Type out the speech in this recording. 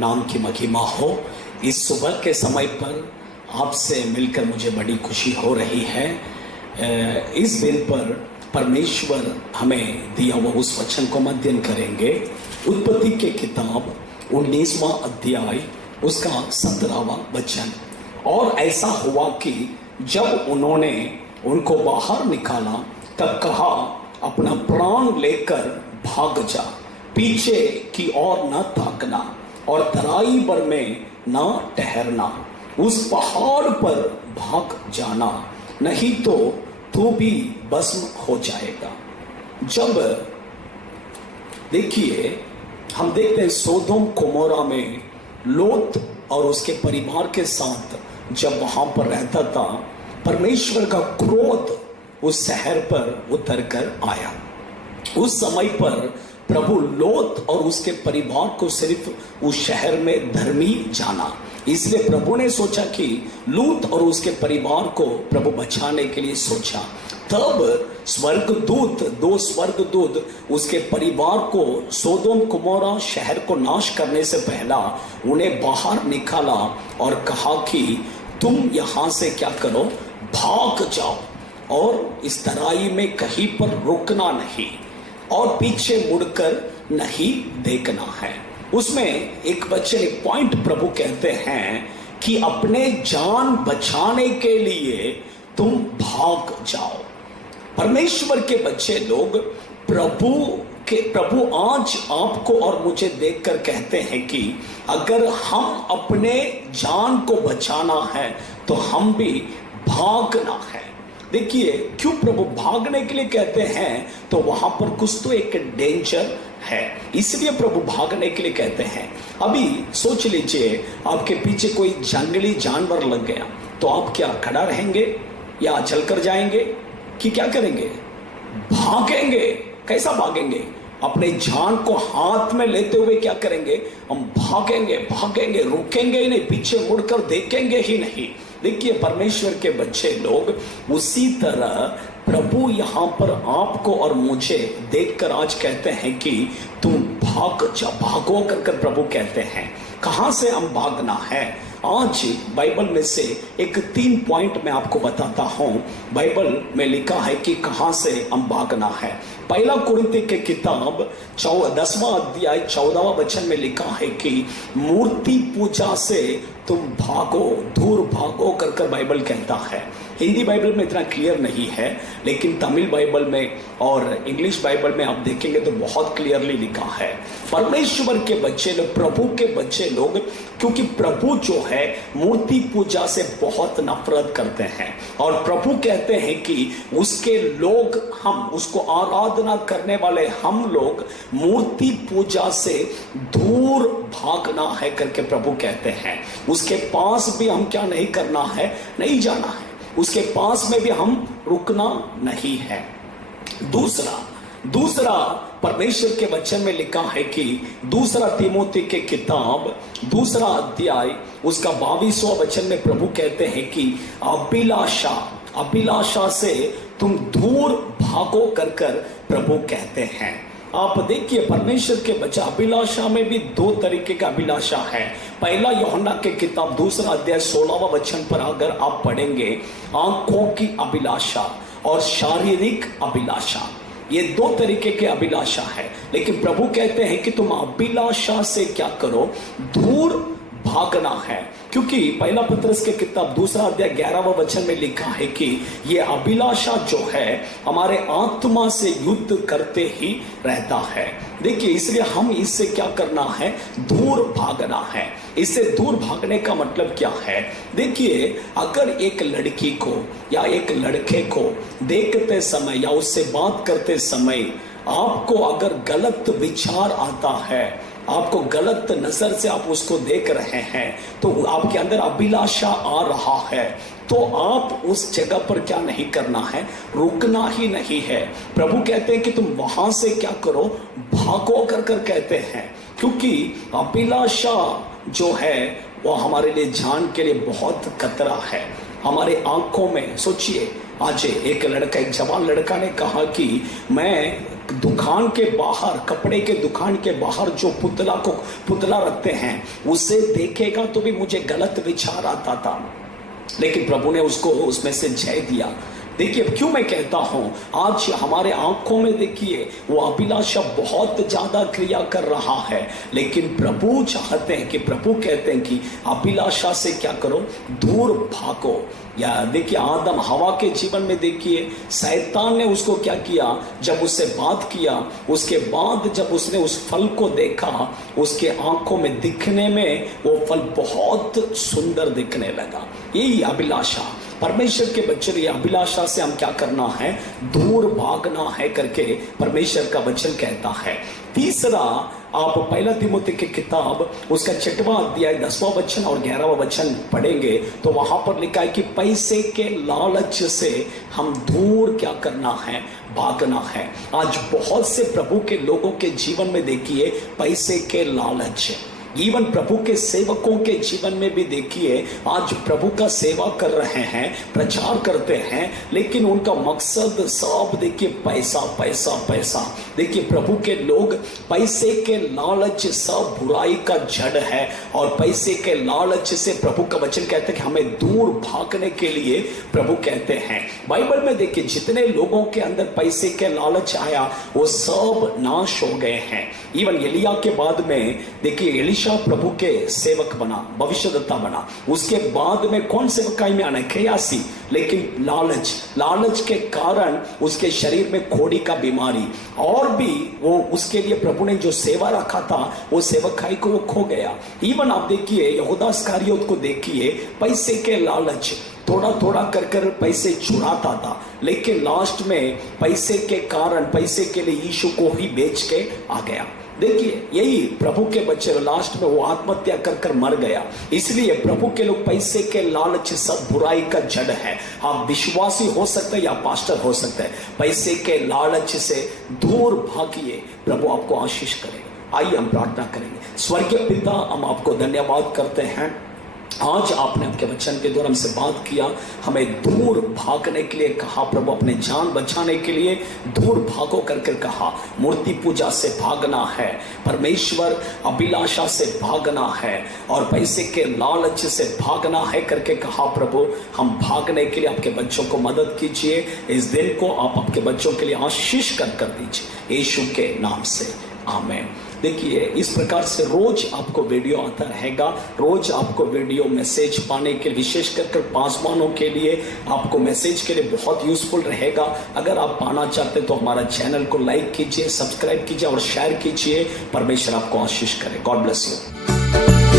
नाम की महिमा हो। इस सुबह के समय पर आपसे मिलकर मुझे बड़ी खुशी हो रही है। इस दिन पर परमेश्वर हमें दिया हुआ उस वचन को अध्ययन करेंगे। उत्पत्ति के किताब 19वां अध्याय उसका 17वां वचन। और ऐसा हुआ कि जब उन्होंने उनको बाहर निकाला तब कहा, अपना प्राण लेकर भाग जा, पीछे की ओर न ताकना और तराई भर में न ठहरना, उस पहाड़ पर भाग जाना, नहीं तो तू भी भस्म हो जाएगा। जब देखिए हम देखते हैं सोदोम गोमोरा में लोत और उसके परिवार के साथ जब वहां पर रहता था, परमेश्वर का क्रोध उस शहर पर उतर कर आया। उस समय पर प्रभु लोत और उसके परिवार को सिर्फ उस शहर में धर्मी जाना, इसलिए प्रभु ने सोचा कि लूत और उसके परिवार को प्रभु बचाने के लिए सोचा। तब दो स्वर्गदूत उसके परिवार को सोदोम गोमोरा शहर को नाश करने से पहला उन्हें बाहर निकाला और कहा कि तुम यहां से क्या करो, भाग जाओ और इस तराई में कहीं पर रुकना नहीं और पीछे मुड़कर नहीं देखना है। उसमें एक पॉइंट प्रभु कहते हैं कि अपने जान बचाने के लिए तुम भाग जाओ। परमेश्वर के बच्चे लोग प्रभु आज आपको और मुझे देखकर कहते हैं कि अगर हम अपने जान को बचाना है तो हम भी भागना है। देखिए क्यों प्रभु भागने के लिए कहते हैं, तो वहां पर कुछ तो एक डेंजर है, इसलिए प्रभु भागने के लिए कहते हैं। अभी सोच लीजिए आपके पीछे कोई जंगली जानवर लग गया, तो आप क्या खड़ा रहेंगे या चलकर जाएंगे कि क्या करेंगे? भागेंगे। कैसा भागेंगे? अपने जान को हाथ में लेते हुए क्या करेंगे? हम भागेंगे, रुकेंगे ही नहीं, पीछे मुड़कर देखेंगे ही नहीं। देखिए परमेश्वर के बच्चे लोग उसी तरह प्रभु यहां पर आपको और मुझे देखकर आज कहते हैं कि तुम भागो कर प्रभु कहते हैं। कहां से हम भागना है? आज बाइबल में से एक 3 पॉइंट मैं आपको बताता हूं। बाइबल में लिखा है कि कहां से हम भागना है। पहला कुरिन्ती के किताब 10वां अध्याय 14वां वचन में लिखा है कि मूर्ति पूजा से तुम भागो, दूर भागो कर बाइबल कहता है। हिंदी बाइबल में इतना क्लियर नहीं है, लेकिन तमिल बाइबल में और इंग्लिश बाइबल में आप देखेंगे तो बहुत क्लियरली लिखा है। परमेश्वर के बच्चे लोग, प्रभु के बच्चे लोग, क्योंकि प्रभु जो है मूर्ति पूजा से बहुत नफरत करते हैं और प्रभु कहते हैं कि उसके लोग, हम उसको आराधना करने वाले हम लोग मूर्ति पूजा से दूर भागना है करके प्रभु कहते हैं। उसके पास भी हम क्या नहीं करना है? नहीं जाना है। उसके पास में भी हम रुकना नहीं है। दूसरा परमेश्वर के वचन में लिखा है कि दूसरा तिमोथी के किताब 2 अध्याय उसका 22वां वचन में प्रभु कहते हैं कि अभिलाषा से तुम दूर भागो कर प्रभु कहते हैं। आप देखिए परमेश्वर के बच्चे, अभिलाषा में भी 2 तरीके का अभिलाषा है। पहला यूहन्ना के किताब 2 अध्याय 16वां वचन पर अगर आप पढ़ेंगे, आंखों की अभिलाषा और शारीरिक अभिलाषा, ये 2 तरीके के अभिलाषा है। लेकिन प्रभु कहते हैं कि तुम अभिलाषा से क्या करो? दूर भागना है। क्योंकि पहला पत्रस के किताब 2 अध्याय 11वां वचन में लिखा है कि ये अभिलाषा जो है हमारे आत्मा से युद्ध करते ही रहता है। देखिए इसलिए हम इससे क्या करना है? दूर भागना है। इससे दूर भागने का मतलब क्या है? देखिए अगर एक लड़की को या एक लड़के को देखते समय या उससे बात करते समय आपको अगर गलत विचार आता है, आपको गलत नजर से आप उसको देख रहे हैं, तो आपके अंदर अभिलाषा आ रहा है, तो आप उस जगह पर क्या नहीं करना है? रुकना ही नहीं है। प्रभु कहते हैं कि तुम वहां से क्या करो? भागो कर कहते हैं। क्योंकि अभिलाषा जो है वो हमारे लिए जान के लिए बहुत खतरा है। हमारे आंखों में सोचिए, आज एक लड़का, एक जवान लड़का ने कहा कि मैं दुकान के बाहर, कपड़े के दुकान के बाहर जो पुतला रखते हैं उसे देखेगा तो भी मुझे गलत विचार आता था, लेकिन प्रभु ने उसको उसमें से जय दिया। देखिए क्यों मैं कहता हूं, आज हमारे आंखों में देखिए वो अभिलाषा बहुत ज्यादा क्रिया कर रहा है, लेकिन प्रभु चाहते हैं कि, प्रभु कहते हैं कि अभिलाषा से क्या करो, दूर भागो। या देखिए आदम हवा के जीवन में देखिए शैतान ने उसको क्या किया, जब उससे बात किया उसके बाद जब उसने उस फल को देखा, उसके आंखों में दिखने में वो फल बहुत सुंदर दिखने लगा। यही अभिलाषा, परमेश्वर के बच्चे, ये अभिलाषा से हम क्या करना है, दूर भागना है करके परमेश्वर का वचन कहता है। तीसरा, आप पहला तिमोथी की किताब उसका 6वां अध्याय 10वां वचन और 11वां वचन पढ़ेंगे तो वहां पर लिखा है कि पैसे के लालच से हम दूर क्या करना है, भागना है। आज बहुत से प्रभु के लोगों के जीवन में देखिए पैसे के लालच, इवन प्रभु के सेवकों के जीवन में भी देखिए आज प्रभु का सेवा कर रहे हैं, प्रचार करते हैं, लेकिन उनका मकसद सब देखिए पैसा पैसा पैसा। देखिए प्रभु के लोग, पैसे के लालच सब बुराई का जड़ है, और पैसे के लालच से प्रभु का वचन कहते हैं कि हमें दूर भागने के लिए प्रभु कहते हैं। बाइबल में देखिए जितने लोगों के अंदर पैसे के लालच आया वो सब नाश हो गए हैं। इवन एलिया के बाद में देखिए एलिशा प्रभु के सेवक बना, भविष्यद्वक्ता बना, उसके बाद में कौन सेवकाई में आना, खयासी, लेकिन लालच के कारण उसके शरीर में खोड़ी का बीमारी, और भी वो उसके लिए प्रभु ने जो सेवा रखा था वो सेवकाई को वो खो गया। इवन आप देखिए यहूदा इस्करियोत को देखिए, पैसे के लालच, थोड़ा थोड़ा कर कर पैसे चुराता था, लेकिन लास्ट में पैसे के कारण, पैसे के लिए यीशु को ही बेच के आ गया। देखिए यही प्रभु के बच्चे, लास्ट में वो आत्महत्या कर कर मर गया। इसलिए प्रभु के लोग, पैसे के लालच सब बुराई का जड़ है। आप विश्वासी हो सकते हैं या पास्टर हो सकते हैं, पैसे के लालच से दूर भागिए, प्रभु आपको आशीष करेगा। आइए हम प्रार्थना करेंगे। स्वर्गीय पिता, हम आपको धन्यवाद करते हैं, आज आपने आपके वचन के द्वारा हमसे बात किया, हमें दूर भागने के लिए कहा प्रभु, अपने जान बचाने के लिए दूर भागो करके कहा। मूर्ति पूजा से भागना है, परमेश्वर अभिलाषा से भागना है, और पैसे के लालच से भागना है करके कहा। प्रभु हम भागने के लिए आपके बच्चों को मदद कीजिए। इस दिन को आप आपके बच्चों के लिए आशीष कर दीजिए, यीशु के नाम से, आमीन। देखिए इस प्रकार से रोज आपको वीडियो आता रहेगा, रोज आपको वीडियो मैसेज पाने के, विशेष कर पासवानों के लिए आपको मैसेज के लिए बहुत यूजफुल रहेगा। अगर आप पाना चाहते तो हमारा चैनल को लाइक कीजिए, सब्सक्राइब कीजिए और शेयर कीजिए। परमेश्वर आपको आशीष करे। God bless you.